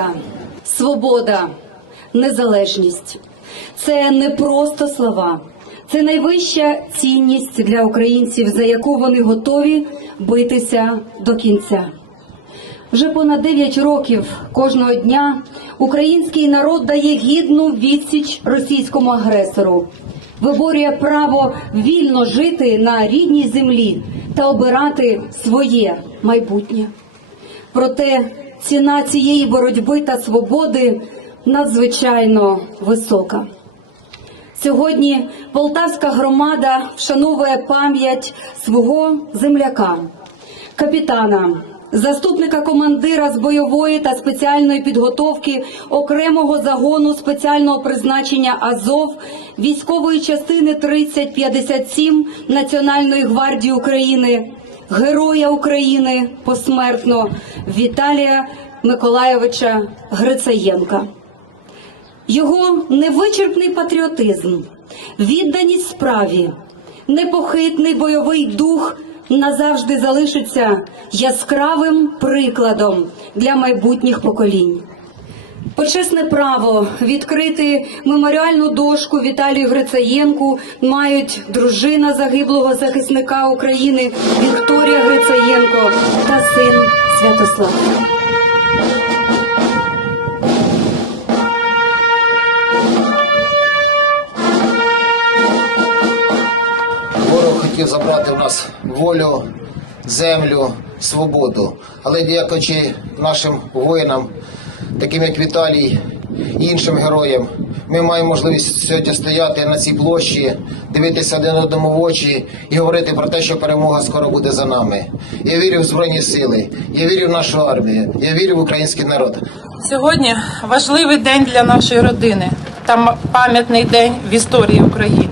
Революція, свобода, незалежність. Це не просто слова, це найвища цінність для українців, за яку вони готові битися до кінця. Вже понад 9 років кожного дня український народ дає гідну відсіч російському агресору, виборює право вільно жити на рідній землі та обирати своє майбутнє. Проте ціна цієї боротьби та свободи надзвичайно висока. Сьогодні Полтавська громада вшановує пам'ять свого земляка, капітана, заступника командира з бойової та спеціальної підготовки окремого загону спеціального призначення Азов військової частини 3057 Національної гвардії України, Героя України посмертно Віталія Миколайовича Грицаєнка. Його невичерпний патріотизм, відданість справі, непохитний бойовий дух назавжди залишаться яскравим прикладом для майбутніх поколінь. Почесне право відкрити меморіальну дошку Віталію Грицаєнку мають дружина загиблого захисника України Вікторія Грицаєнко та син Святослав. Ворог хотів забрати в нас волю, землю, свободу. Але дякуючи нашим воїнам, таким як Віталій і іншим героям, ми маємо можливість сьогодні стояти на цій площі, дивитися один одному в очі і говорити про те, що перемога скоро буде за нами. Я вірю в Збройні сили, я вірю в нашу армію, я вірю в український народ. Сьогодні важливий день для нашої родини та пам'ятний день в історії України.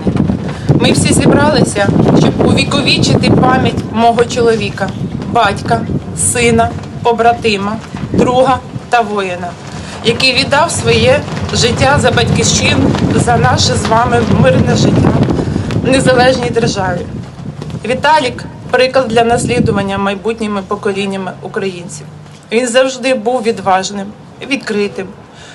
Ми всі зібралися, щоб увіковічити пам'ять мого чоловіка, батька, сина, побратима, друга та воїна, який віддав своє життя за батьківщину, за наше з вами мирне життя в незалежній державі. Віталік приклад для наслідування майбутніми поколіннями українців. Він завжди був відважним, відкритим,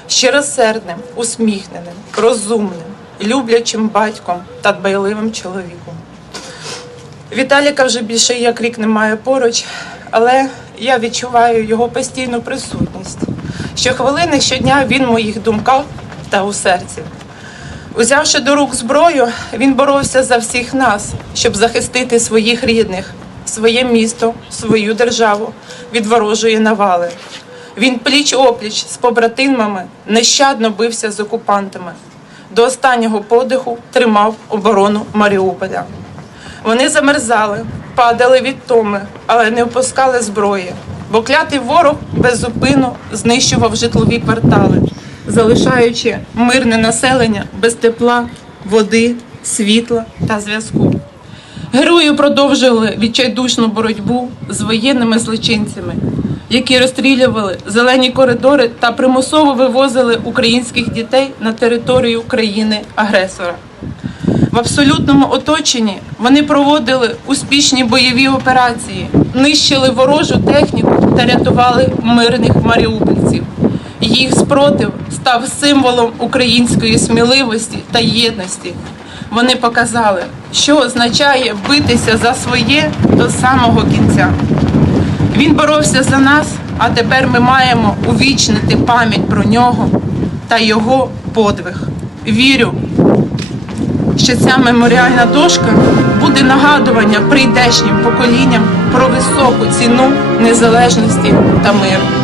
щиросердним, усміхненим, розумним, люблячим батьком та дбайливим чоловіком. Віталіка вже більше як рік немає поруч, але я відчуваю його постійну присутність. Щохвилини, щодня він в моїх думках та у серці. Узявши до рук зброю, він боровся за всіх нас, щоб захистити своїх рідних, своє місто, свою державу від ворожої навали. Він пліч опліч з побратимами нещадно бився з окупантами. До останнього подиху тримав оборону Маріуполя. Вони замерзали, падали від томи, але не впускали зброї, бо клятий ворог беззупину знищував житлові квартали, залишаючи мирне населення без тепла, води, світла та зв'язку. Герої продовжували відчайдушну боротьбу з воєнними злочинцями, які розстрілювали зелені коридори та примусово вивозили українських дітей на територію країни-агресора. В абсолютному оточенні вони проводили успішні бойові операції, нищили ворожу техніку та рятували мирних маріупольців. Їх спротив став символом української сміливості та єдності. Вони показали, що означає битися за своє до самого кінця. Він боровся за нас, а тепер ми маємо увічнити пам'ять про нього та його подвиг. Вірю, що ця меморіальна дошка буде нагадування прийдешнім поколінням про високу ціну незалежності та миру.